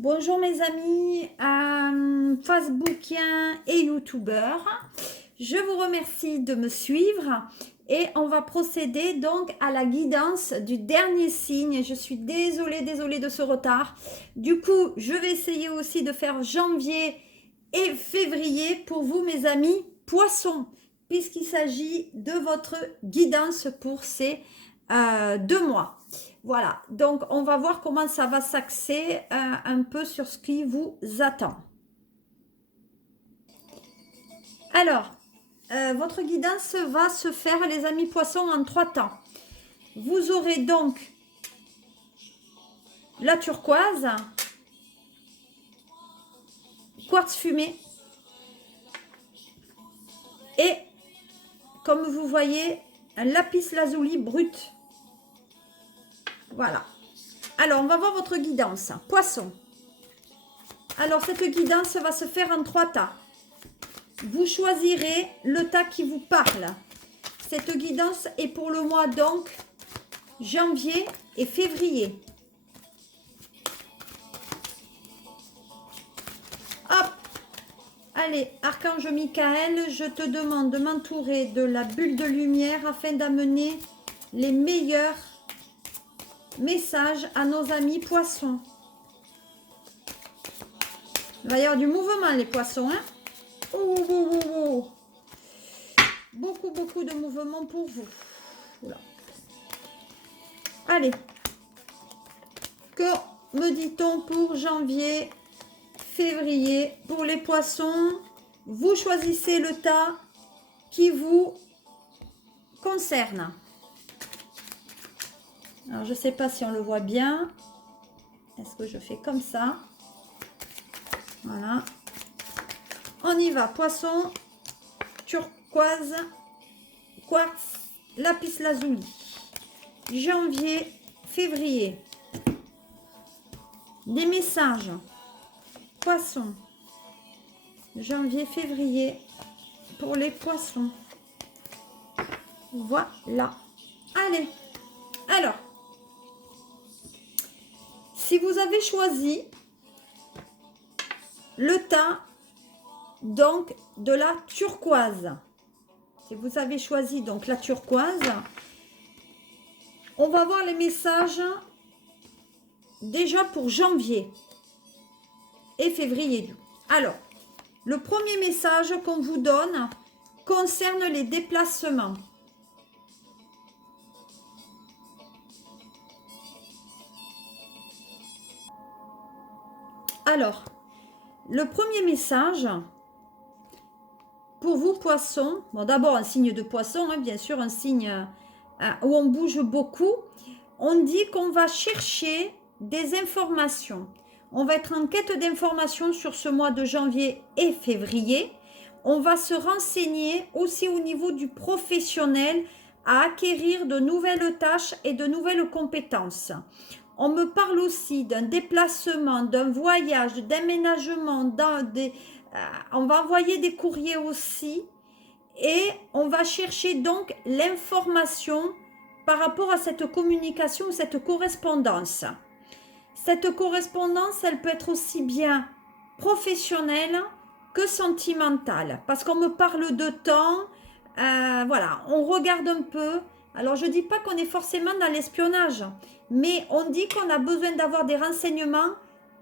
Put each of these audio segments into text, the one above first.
Bonjour mes amis Facebookiens et youtubeurs. Je vous remercie de me suivre et on va procéder donc à la guidance du dernier signe. Je suis désolée de ce retard. Du coup, je vais essayer aussi de faire janvier et février pour vous mes amis poissons, puisqu'il s'agit de votre guidance pour ces 2 mois. Voilà, donc on va voir comment ça va s'axer un peu sur ce qui vous attend. Alors, votre guidance va se faire, les amis poissons, en 3 temps. Vous aurez donc la turquoise, quartz fumé et, comme vous voyez, un lapis lazuli brut. Voilà. Alors, on va voir votre guidance. Poisson. Alors, cette guidance va se faire en 3 tas. Vous choisirez le tas qui vous parle. Cette guidance est pour le mois donc janvier et février. Hop! Allez, Archange Michael, je te demande de m'entourer de la bulle de lumière afin d'amener les meilleurs messages à nos amis poissons. Il va y avoir du mouvement les poissons, hein? Beaucoup de mouvement pour vous. Oula. Allez. Que me dit-on pour janvier, février? Pour les poissons, vous choisissez le tas qui vous concerne. Alors, je ne sais pas si on le voit bien. Est-ce que je fais comme ça? Voilà. On y va. Poisson, turquoise, quartz, lapis lazuli. Janvier, février. Des messages. Poisson. Janvier, février. Pour les poissons. Voilà. Allez. Alors. Si vous avez choisi le tas donc de la turquoise, si vous avez choisi donc la turquoise, on va voir les messages déjà pour janvier et février. Alors, le premier message qu'on vous donne concerne les déplacements. Alors, le premier message pour vous poissons, bon d'abord un signe de poisson, hein, bien sûr un signe où on bouge beaucoup, on dit qu'on va chercher des informations. On va être en quête d'informations sur ce mois de janvier et février. On va se renseigner aussi au niveau du professionnel à acquérir de nouvelles tâches et de nouvelles compétences. On me parle aussi d'un déplacement, d'un voyage, d'aménagement, on va envoyer des courriers aussi et on va chercher donc l'information par rapport à cette communication, cette correspondance. Cette correspondance, elle peut être aussi bien professionnelle que sentimentale parce qu'on me parle de temps, voilà, on regarde un peu. Alors, je ne dis pas qu'on est forcément dans l'espionnage, mais on dit qu'on a besoin d'avoir des renseignements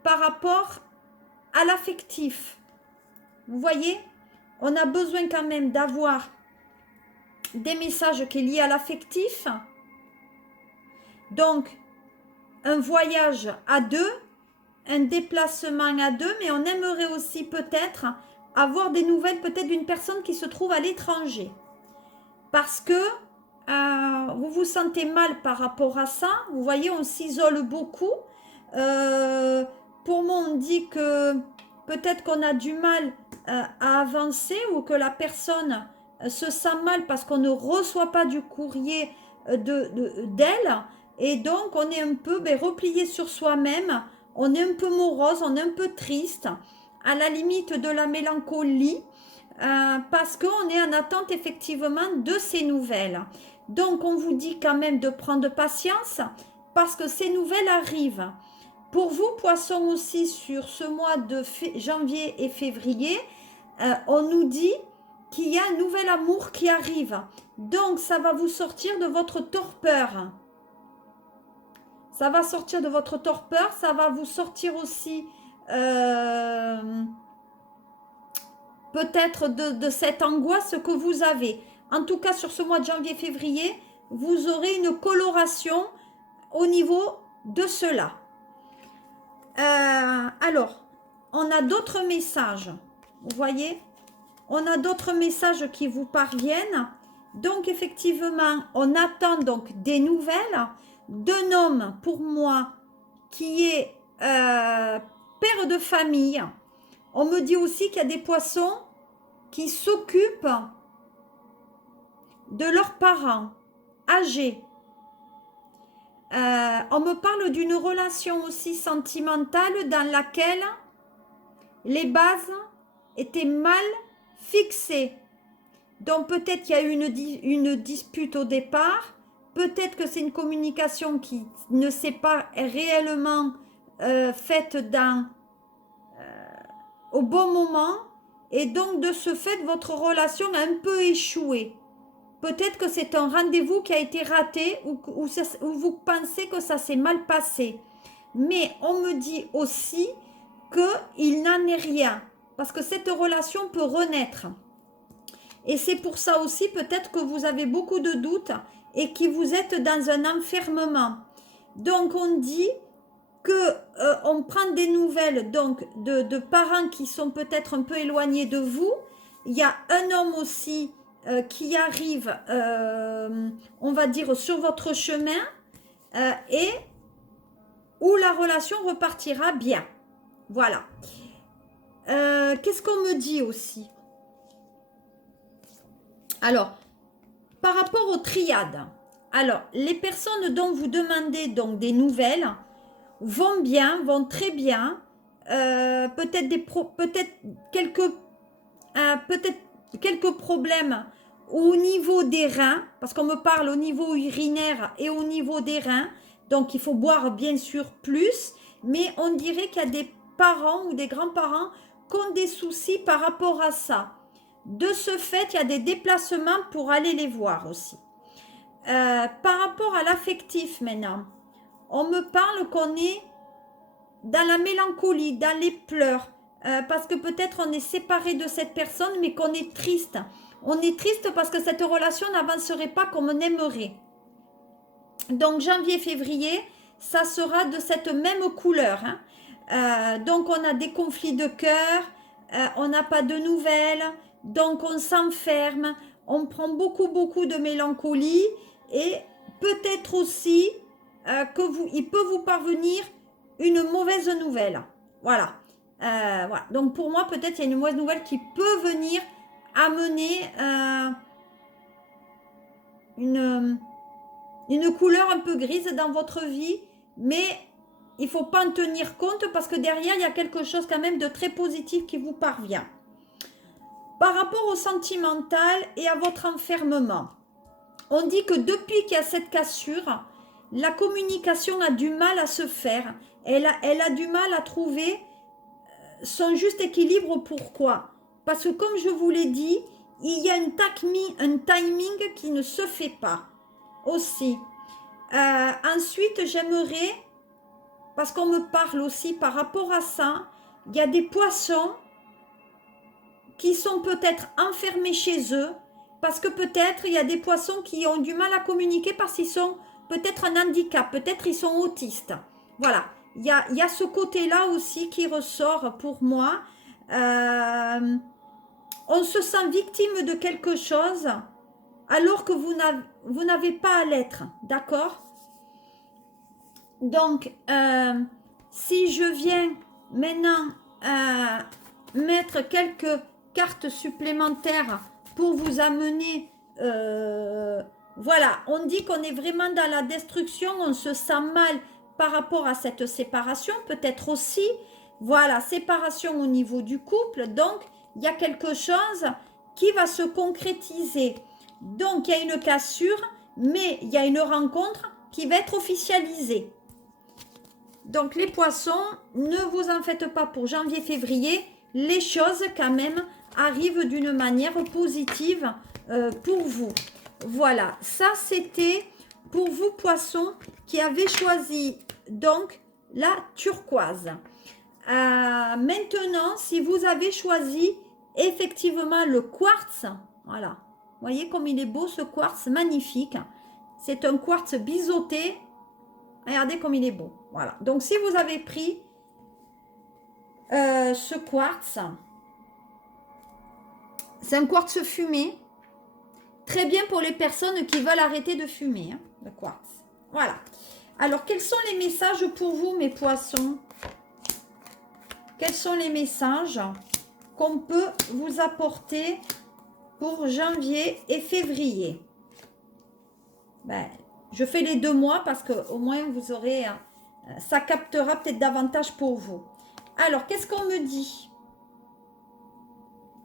par rapport à l'affectif. Vous voyez, on a besoin quand même d'avoir des messages qui sont liés à l'affectif. Donc, un voyage à deux, un déplacement à deux, mais on aimerait aussi peut-être avoir des nouvelles peut-être d'une personne qui se trouve à l'étranger. Parce que vous vous sentez mal par rapport à ça. Vous voyez, on s'isole beaucoup. Pour moi, on dit que peut-être qu'on a du mal à avancer ou que la personne se sent mal parce qu'on ne reçoit pas du courrier d'elle. Et donc, on est un peu replié sur soi-même. On est un peu morose, on est un peu triste, à la limite de la mélancolie. Parce qu'on est en attente effectivement de ces nouvelles. Donc, on vous dit quand même de prendre patience parce que ces nouvelles arrivent. Pour vous, poissons aussi, sur ce mois de janvier et février, on nous dit qu'il y a un nouvel amour qui arrive. Donc, ça va vous sortir de votre torpeur. Ça va sortir de votre torpeur, ça va vous sortir aussi peut-être de cette angoisse que vous avez. En tout cas, sur ce mois de janvier-février, vous aurez une coloration au niveau de cela. Alors, on a d'autres messages. Vous voyez, on a d'autres messages qui vous parviennent. Donc, effectivement, on attend donc des nouvelles d'un homme, pour moi, qui est père de famille. On me dit aussi qu'il y a des poissons qui s'occupent de leurs parents âgés. On me parle d'une relation aussi sentimentale dans laquelle les bases étaient mal fixées. Donc peut-être qu'il y a eu une dispute au départ, peut-être que c'est une communication qui ne s'est pas réellement faite au bon moment, et donc de ce fait votre relation a un peu échoué. Peut-être que c'est un rendez-vous qui a été raté ou vous pensez que ça s'est mal passé. Mais on me dit aussi qu'il n'en est rien. Parce que cette relation peut renaître. Et c'est pour ça aussi peut-être que vous avez beaucoup de doutes et que vous êtes dans un enfermement. Donc on dit qu'on prend des nouvelles donc, de parents qui sont peut-être un peu éloignés de vous. Il y a un homme aussi qui arrive, on va dire, sur votre chemin et où la relation repartira bien. Voilà. Qu'est-ce qu'on me dit aussi? Alors, par rapport aux triades, alors, les personnes dont vous demandez donc des nouvelles vont bien, vont très bien, peut-être quelques problèmes au niveau des reins, parce qu'on me parle au niveau urinaire et au niveau des reins, donc il faut boire bien sûr plus, mais on dirait qu'il y a des parents ou des grands-parents qui ont des soucis par rapport à ça. De ce fait, il y a des déplacements pour aller les voir aussi. Par rapport à l'affectif maintenant, on me parle qu'on est dans la mélancolie, dans les pleurs, parce que peut-être on est séparé de cette personne, mais qu'on est triste. On est triste parce que cette relation n'avancerait pas comme on aimerait. Donc janvier-février, ça sera de cette même couleur. Hein. Donc on a des conflits de cœur, on n'a pas de nouvelles, donc on s'enferme, on prend beaucoup de mélancolie et peut-être aussi il peut vous parvenir une mauvaise nouvelle. Voilà. Voilà. Donc pour moi, peut-être il y a une mauvaise nouvelle qui peut venir amener une couleur un peu grise dans votre vie, mais il ne faut pas en tenir compte parce que derrière, il y a quelque chose quand même de très positif qui vous parvient. Par rapport au sentimental et à votre enfermement, on dit que depuis qu'il y a cette cassure, la communication a du mal à se faire. Elle a du mal à trouver son juste équilibre. Pourquoi? Parce que comme je vous l'ai dit, il y a un timing qui ne se fait pas aussi. Ensuite, j'aimerais, parce qu'on me parle aussi par rapport à ça, il y a des poissons qui sont peut-être enfermés chez eux, parce que peut-être il y a des poissons qui ont du mal à communiquer parce qu'ils sont peut-être un handicap, peut-être ils sont autistes. Voilà, il y a ce côté-là aussi qui ressort pour moi. On se sent victime de quelque chose alors que vous n'avez pas à l'être, d'accord? Donc, si je viens maintenant mettre quelques cartes supplémentaires pour vous amener, voilà, on dit qu'on est vraiment dans la destruction, on se sent mal par rapport à cette séparation, peut-être aussi, voilà, séparation au niveau du couple, donc il y a quelque chose qui va se concrétiser. Donc il y a une cassure, mais il y a une rencontre qui va être officialisée. Donc les poissons, ne vous en faites pas pour janvier, février. Les choses quand même arrivent d'une manière positive pour vous. Voilà, ça c'était pour vous poissons qui avez choisi donc la turquoise. Maintenant, si vous avez choisi effectivement le quartz, voilà, voyez comme il est beau ce quartz, magnifique. C'est un quartz biseauté. Regardez comme il est beau. Voilà. Donc, si vous avez pris ce quartz, c'est un quartz fumé. Très bien pour les personnes qui veulent arrêter de fumer, hein, le quartz. Voilà. Alors, quels sont les messages pour vous, mes poissons? Quels sont les messages qu'on peut vous apporter pour janvier et février? Ben, je fais les 2 mois parce qu'au moins vous aurez, ça captera peut-être davantage pour vous. Alors, qu'est-ce qu'on me dit?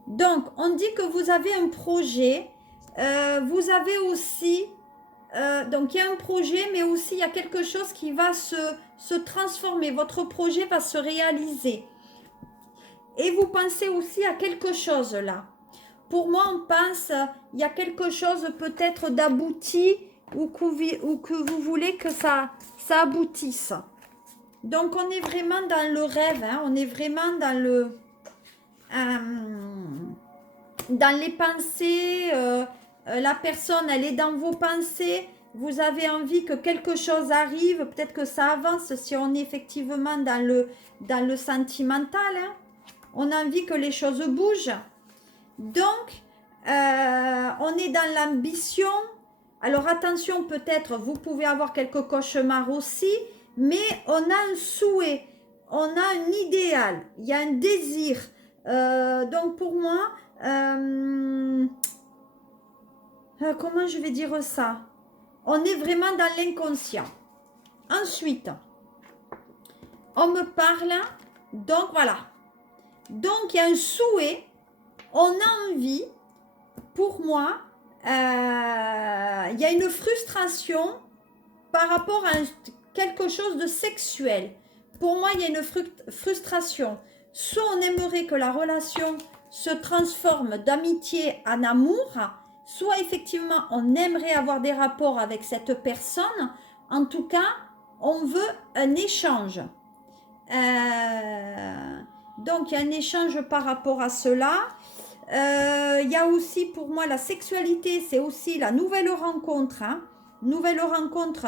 Donc, on dit que vous avez un projet. Vous avez aussi, donc il y a un projet, mais aussi il y a quelque chose qui va se transformer. Votre projet va se réaliser. Et vous pensez aussi à quelque chose là. Pour moi, on pense, il y a quelque chose peut-être d'abouti ou que vous voulez que ça aboutisse. Donc, on est vraiment dans le rêve, hein, on est vraiment dans les pensées. La personne, elle est dans vos pensées. Vous avez envie que quelque chose arrive, peut-être que ça avance si on est effectivement dans le sentimental. Hein. On a envie que les choses bougent. Donc, on est dans l'ambition. Alors, attention, peut-être, vous pouvez avoir quelques cauchemars aussi, mais on a un souhait, on a un idéal, il y a un désir. Donc, pour moi, comment je vais dire ça? On est vraiment dans l'inconscient. Ensuite, on me parle, donc voilà. Donc, il y a un souhait, on a envie, pour moi, il y a une frustration par rapport à quelque chose de sexuel. Pour moi, il y a une frustration. Soit on aimerait que la relation se transforme d'amitié en amour, soit effectivement on aimerait avoir des rapports avec cette personne. En tout cas, on veut un échange. Donc, il y a un échange par rapport à cela. Il y a aussi pour moi la sexualité, c'est aussi la nouvelle rencontre. Hein, nouvelle rencontre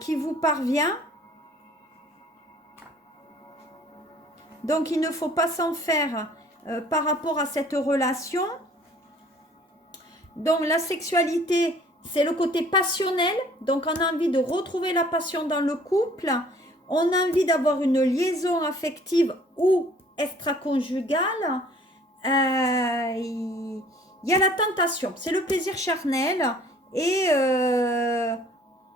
qui vous parvient. Donc, il ne faut pas s'en faire par rapport à cette relation. Donc, la sexualité, c'est le côté passionnel. Donc, on a envie de retrouver la passion dans le couple. On a envie d'avoir une liaison affective ou extra-conjugale. Il y a la tentation. C'est le plaisir charnel. Et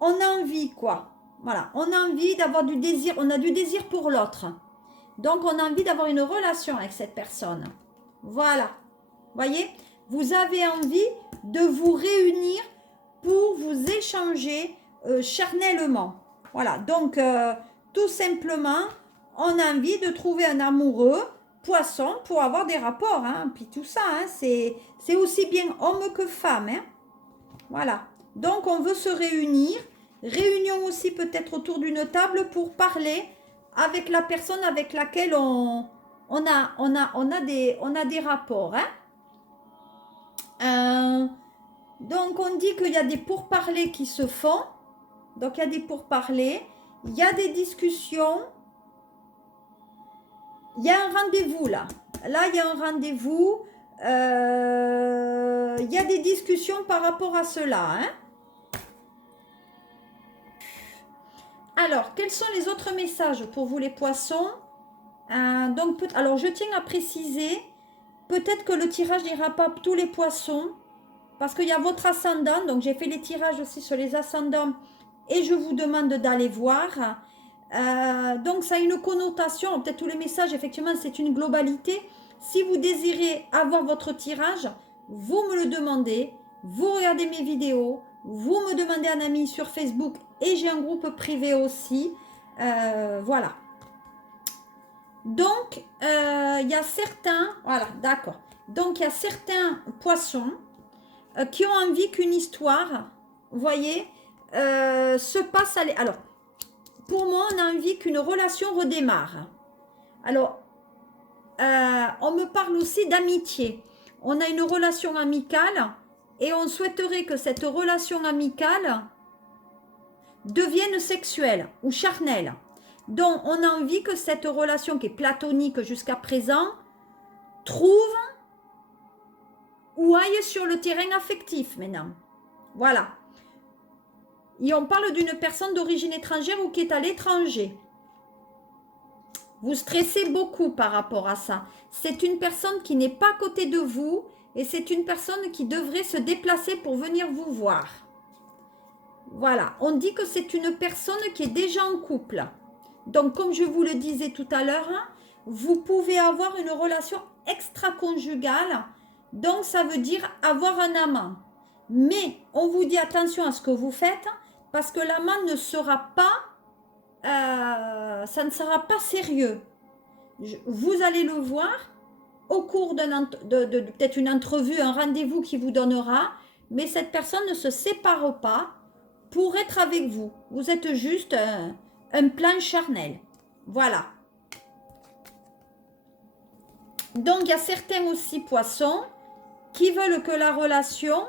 on a envie, quoi. Voilà, on a envie d'avoir du désir. On a du désir pour l'autre. Donc, on a envie d'avoir une relation avec cette personne. Voilà. Voyez, vous avez envie de vous réunir pour vous échanger charnellement. Voilà. Donc, tout simplement, on a envie de trouver un amoureux poisson pour avoir des rapports. Hein. Puis tout ça, hein, c'est aussi bien homme que femme. Hein. Voilà. Donc, on veut se réunir. Réunion aussi peut-être autour d'une table pour parler avec la personne avec laquelle on a des rapports. Hein. Donc, on dit qu'il y a des pourparlers qui se font. Donc, il y a des pourparlers. Il y a des discussions. Il y a un rendez-vous là. Là, il y a un rendez-vous. Il y a des discussions par rapport à cela. Hein. Alors, quels sont les autres messages pour vous les poissons? Donc, alors, je tiens à préciser, peut-être que le tirage n'ira pas à tous les poissons, parce qu'il y a votre ascendant. Donc, j'ai fait les tirages aussi sur les ascendants et je vous demande d'aller voir. Donc, ça a une connotation. Peut-être tous les messages, effectivement, c'est une globalité. Si vous désirez avoir votre tirage, vous me le demandez. Vous regardez mes vidéos. Vous me demandez un ami sur Facebook et j'ai un groupe privé aussi. Voilà. Donc, il y a certains, voilà, d'accord. Donc, il y a certains poissons qui ont envie qu'une histoire, vous voyez, se passe à... Alors, pour moi, on a envie qu'une relation redémarre. Alors, on me parle aussi d'amitié. On a une relation amicale et on souhaiterait que cette relation amicale devienne sexuelle ou charnelle. Donc, on a envie que cette relation qui est platonique jusqu'à présent trouve ou aille sur le terrain affectif maintenant. Voilà. Et on parle d'une personne d'origine étrangère ou qui est à l'étranger. Vous stressez beaucoup par rapport à ça. C'est une personne qui n'est pas à côté de vous et c'est une personne qui devrait se déplacer pour venir vous voir. Voilà. On dit que c'est une personne qui est déjà en couple. Donc, comme je vous le disais tout à l'heure, vous pouvez avoir une relation extra-conjugale. Donc, ça veut dire avoir un amant. Mais, on vous dit attention à ce que vous faites parce que l'amant ne sera pas, ça ne sera pas sérieux. Vous allez le voir au cours de peut-être une entrevue, un rendez-vous qui vous donnera, mais cette personne ne se sépare pas pour être avec vous. Vous êtes juste un plan charnel. Voilà. Donc, il y a certains aussi poissons qui veulent que la relation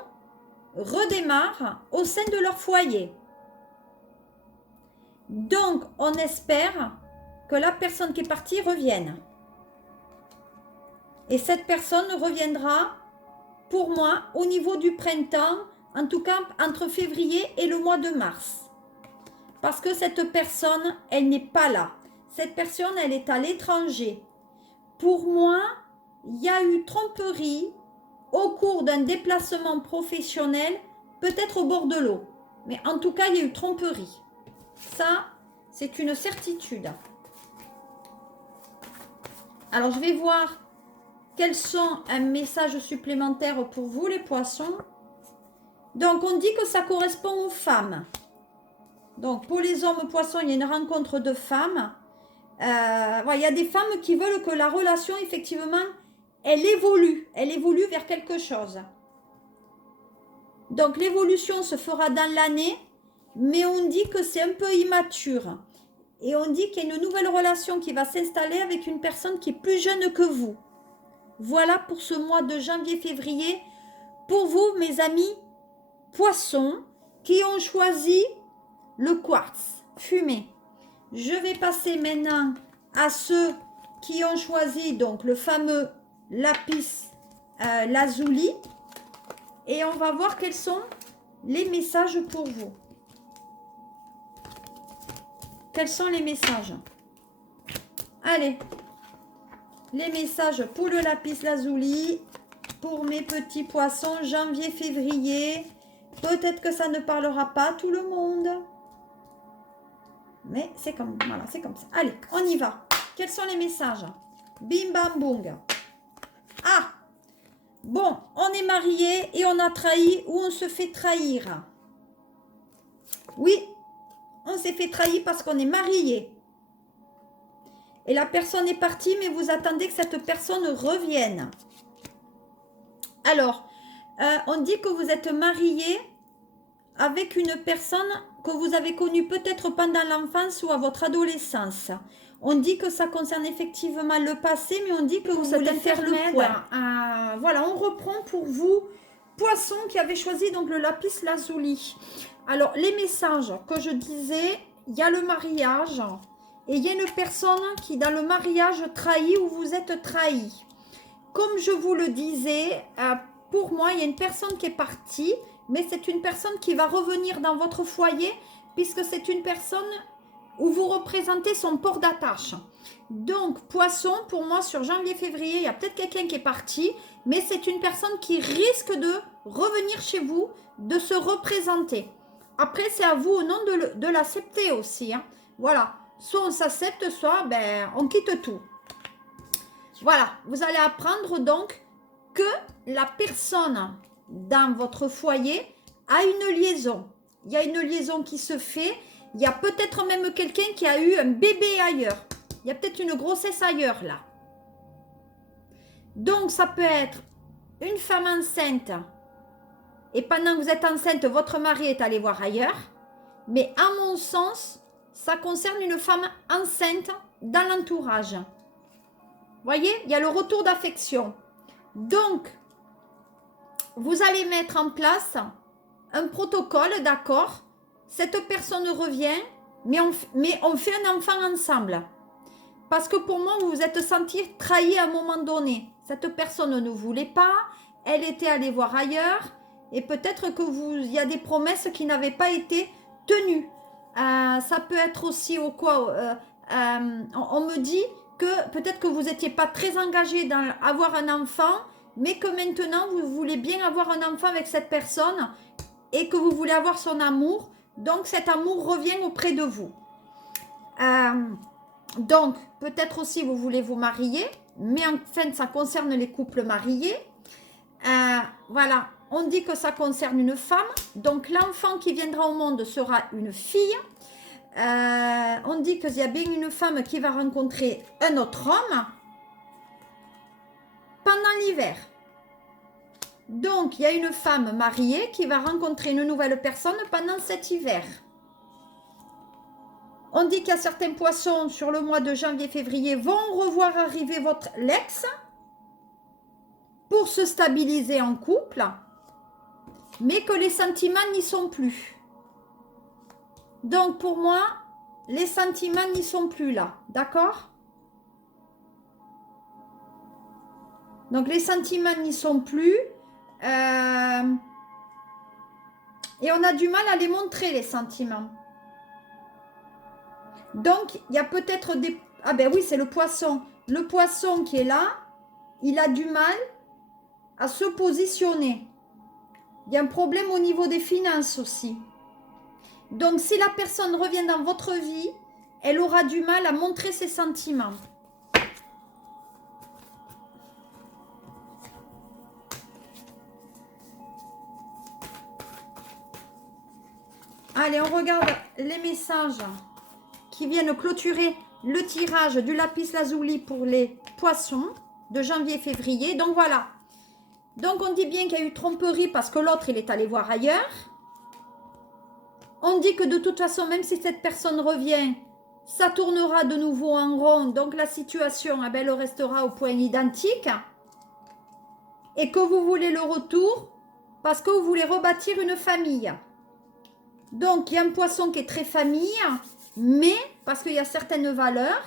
redémarre au sein de leur foyer. Donc, on espère que la personne qui est partie revienne. Et cette personne reviendra, pour moi, au niveau du printemps, en tout cas entre février et le mois de mars. Parce que cette personne, elle n'est pas là. Cette personne, elle est à l'étranger. Pour moi, il y a eu tromperie au cours d'un déplacement professionnel, peut-être au bord de l'eau. Mais en tout cas, il y a eu tromperie. Ça, c'est une certitude. Alors, je vais voir quels sont un message supplémentaire pour vous, les poissons. Donc, on dit que ça correspond aux femmes. Donc, pour les hommes poissons, il y a une rencontre de femmes. Il y a des femmes qui veulent que la relation, effectivement, elle évolue. Elle évolue vers quelque chose. Donc, l'évolution se fera dans l'année, mais on dit que c'est un peu immature. Et on dit qu'il y a une nouvelle relation qui va s'installer avec une personne qui est plus jeune que vous. Voilà pour ce mois de janvier-février. Pour vous, mes amis poissons, qui ont choisi le quartz fumé. Je vais passer maintenant à ceux qui ont choisi donc le fameux lapis lazuli. Et on va voir quels sont les messages pour vous. Quels sont les messages? Allez, les messages pour le lapis lazuli, pour mes petits poissons, janvier-février. Peut-être que ça ne parlera pas à tout le monde. Mais c'est comme, voilà, c'est comme ça. Allez, on y va. Quels sont les messages? Bim bam boum. Ah! Bon, on est marié et on a trahi ou on se fait trahir. Oui, on s'est fait trahir parce qu'on est marié. Et la personne est partie, mais vous attendez que cette personne revienne. Alors, on dit que vous êtes marié avec une personne que vous avez connue peut-être pendant l'enfance ou à votre adolescence. On dit que ça concerne effectivement le passé, mais on dit que vous voulez faire le point. Voilà, on reprend pour vous, poissons qui avez choisi donc le lapis lazuli. Alors, les messages que je disais, il y a le mariage et il y a une personne qui, dans le mariage, trahit ou vous êtes trahi. Comme je vous le disais, pour moi, il y a une personne qui est partie, mais c'est une personne qui va revenir dans votre foyer puisque c'est une personne où vous représentez son port d'attache. Donc, poisson, pour moi, sur janvier-février, il y a peut-être quelqu'un qui est parti, mais c'est une personne qui risque de revenir chez vous, de se représenter. Après, c'est à vous ou non de l'accepter aussi. Hein. Voilà. Soit on s'accepte, soit on quitte tout. Voilà. Vous allez apprendre donc que la personne dans votre foyer a une liaison. Il y a une liaison qui se fait Il y a peut-être même quelqu'un qui a eu un bébé ailleurs. Il y a peut-être une grossesse ailleurs, là. Donc, ça peut être une femme enceinte. Et pendant que vous êtes enceinte, votre mari est allé voir ailleurs. Mais à mon sens, ça concerne une femme enceinte dans l'entourage. Vous voyez, il y a le retour d'affection. Donc, vous allez mettre en place un protocole, d'accord? Cette personne revient, mais on fait un enfant ensemble. Parce que pour moi, vous vous êtes senti trahi à un moment donné. Cette personne ne voulait pas, elle était allée voir ailleurs, et peut-être que il y a des promesses qui n'avaient pas été tenues. Ça peut être aussi au quoi on me dit que peut-être que vous n'étiez pas très engagé dans avoir un enfant, mais que maintenant vous voulez bien avoir un enfant avec cette personne et que vous voulez avoir son amour. Donc cet amour revient auprès de vous. Donc peut-être aussi vous voulez vous marier, mais en fait ça concerne les couples mariés. Voilà, on dit que ça concerne une femme. Donc l'enfant qui viendra au monde sera une fille. On dit qu'il y a bien une femme qui va rencontrer un autre homme pendant l'hiver. Donc, il y a une femme mariée qui va rencontrer une nouvelle personne pendant cet hiver. On dit qu'il y a certains poissons sur le mois de janvier-février vont revoir arriver votre ex pour se stabiliser en couple, mais que les sentiments n'y sont plus. Donc, pour moi, les sentiments n'y sont plus là, d'accord? Donc, les sentiments n'y sont plus. Et on a du mal à les montrer, les sentiments. Donc, il y a peut-être des... Ah ben oui, c'est le poisson. Le poisson qui est là, il a du mal à se positionner. Il y a un problème au niveau des finances aussi. Donc, si la personne revient dans votre vie, elle aura du mal à montrer ses sentiments. Allez, on regarde les messages qui viennent clôturer le tirage du lapis lazuli pour les poissons de janvier-février. Donc voilà. Donc on dit bien qu'il y a eu tromperie parce que l'autre, il est allé voir ailleurs. On dit que de toute façon, même si cette personne revient, ça tournera de nouveau en rond. Donc la situation, eh ben, elle restera au point identique. Et que vous voulez le retour parce que vous voulez rebâtir une famille. Donc, il y a un poisson qui est très famille, mais parce qu'il y a certaines valeurs,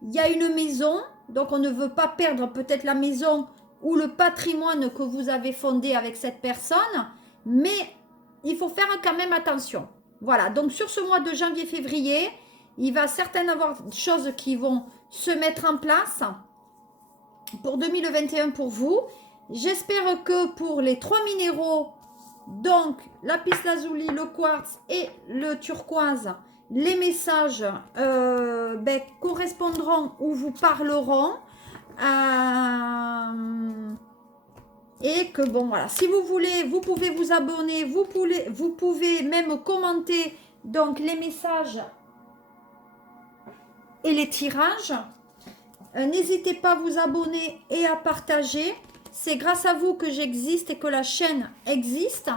il y a une maison, donc on ne veut pas perdre peut-être la maison ou le patrimoine que vous avez fondé avec cette personne, mais il faut faire quand même attention. Voilà, donc sur ce mois de janvier-février, il va certainement avoir des choses qui vont se mettre en place pour 2021 pour vous. J'espère que pour les 3 minéraux, donc lapis lazuli, le quartz et le turquoise, les messages correspondront ou vous parleront. Et que bon voilà, si vous voulez, vous pouvez vous abonner, vous pouvez même commenter donc les messages et les tirages. N'hésitez pas à vous abonner et à partager. C'est grâce à vous que j'existe et que la chaîne existe.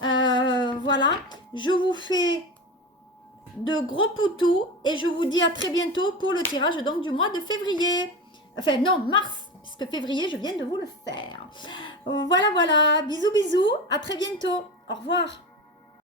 Voilà, je vous fais de gros poutous et je vous dis à très bientôt pour le tirage donc du mois de février. Enfin non, mars, puisque février, je viens de vous le faire. Voilà, voilà, bisous, bisous, à très bientôt. Au revoir.